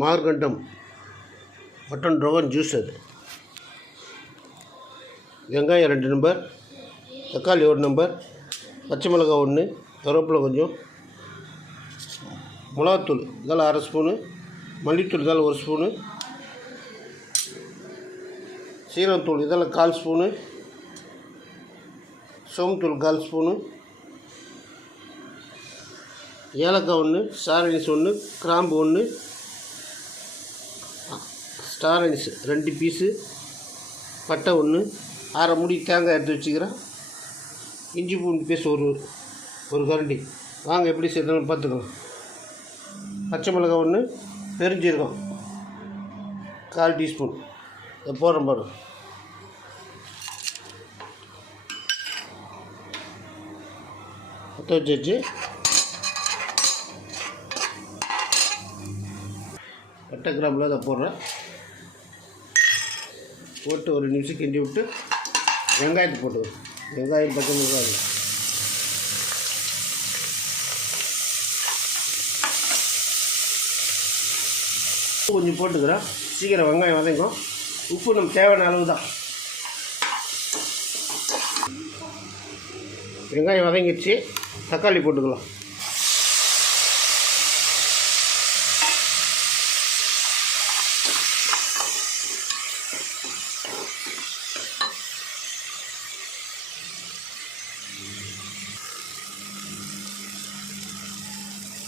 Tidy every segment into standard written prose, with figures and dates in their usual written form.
மார்கண்டம் mutton Rohan juice. அது வெங்காயம் 2 number, தக்காளி 1 நம்பர், பச்சை மிளகாய் 1, கருவேப்பிலை கொஞ்சம், மிளகாத்தூள் இதால் 1/2 ஸ்பூனு, மல்லித்தூள் இதால் 1 ஸ்பூனு, சீரகத்தூள் இதால் 1/4 ஸ்பூனு, சோம்புத்தூள் 1/4 ஸ்பூனு, ஏலக்காய் 1, ஸ்டார் அனீஸ் 1, கிராம்பு 1, ஸ்டார் அனீஸ் 2 பீஸு, பட்டை 1, 1/2 மூடி தேங்காய் எடுத்து வச்சுக்கிறேன், இஞ்சி பூண்டு பேஸ்ட் ஒரு கரண்டி. வாங்க எப்படி செய்யணும் பார்த்துக்கலாம். பச்சை மிளகாய் 1, பெருஞ்சீரகம் 1/4 டீஸ்பூன் இதை போடுறோம் பாருங்க. பற்ற வச்சு பட்டை கிராம்பில் அதை போடுறேன். போட்டு ஒரு நிமிஷம் கிண்டி விட்டு வெங்காயத்தை போட்டுக்கிறேன். வெங்காயம் பச்சை மிளகாய் கொஞ்சம் போட்டுக்கிறேன். சீக்கிரம் வெங்காயம் வதங்கும். உப்பு நம்ம தேவையான அளவு தான். வெங்காயம் வதங்கிடுச்சு, தக்காளி போட்டுக்கலாம்.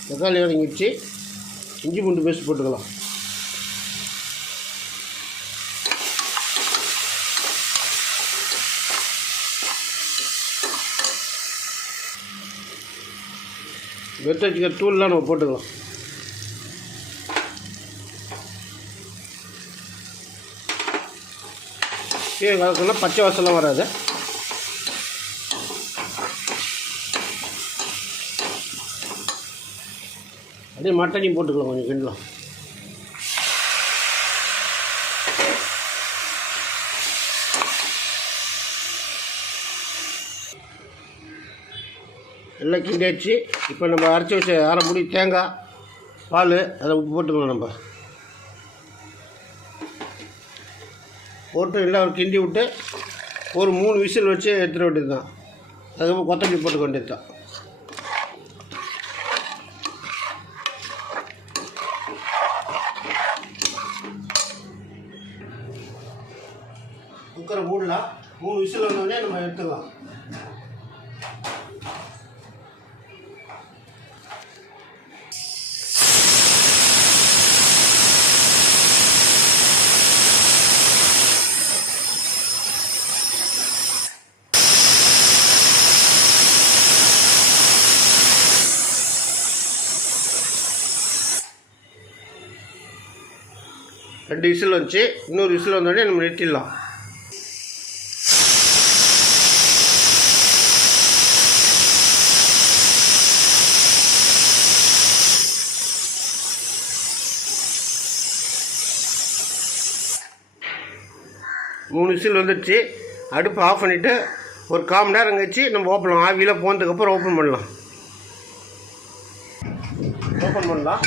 தக்காளி வதங்கிடுச்சு, இஞ்சி பூண்டு பேஸ்ட் போட்டுக்கலாம். வெட்ட வச்சுக்கிற தூள்லாம் நம்ம போட்டுக்கலாம். கலக்கெல்லாம் பச்சை வாசலாம் வராது. அப்படியே மட்டனையும் போட்டுக்கலாம். கொஞ்சம் கிண்டலாம். எல்லாம் கிண்டியாச்சு. இப்போ நம்ம அரைச்சி வச்ச 1/2 மூடி தேங்காய் பால் அதை போட்டுக்கலாம். நம்ம போட்டு எல்லாம் கிண்டி விட்டு ஒரு 3 விசில் வச்சு எடுத்துட வேண்டியது தான். அதுக்கப்புறம் கொத்தமல்லி போட்டுக்க வேண்டியது தான். குக்கரை மூடலாம். 3 விசில் வந்தோடனே நம்ம எடுத்துக்கலாம். ரெண்டு விசில் வந்துச்சு. இன்னொரு விசில் வந்தோடனே நம்ம நிறுத்திடலாம். மூணு விசில் வந்துடுச்சு. அடுப்பு ஆஃப் பண்ணிவிட்டு ஒரு 1/4 மணி நேரம் கழிச்சு நம்ம ஓப்பன் பண்ணலாம். ஆவியில் போனதுக்கப்புறம் ஓப்பன் பண்ணலாம். ஓப்பன் பண்ணலாம்.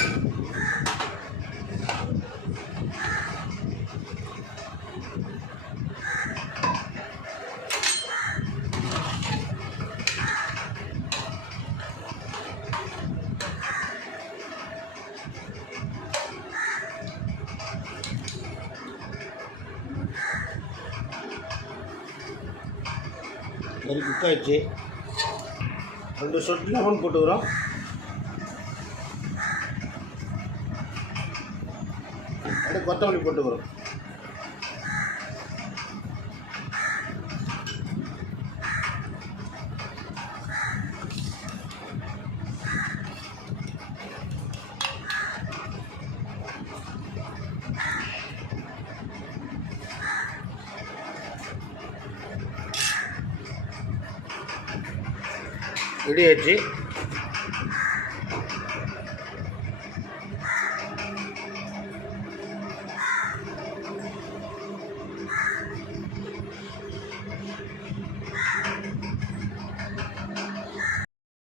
சரி, குக் ஆகிடுச்சு. 2 சொட்டு லெமன் போட்டுக்கிறோம். அப்படியே கொத்தமல்லி போட்டுக்கிறோம். ரெடி ஆயிடுச்சு.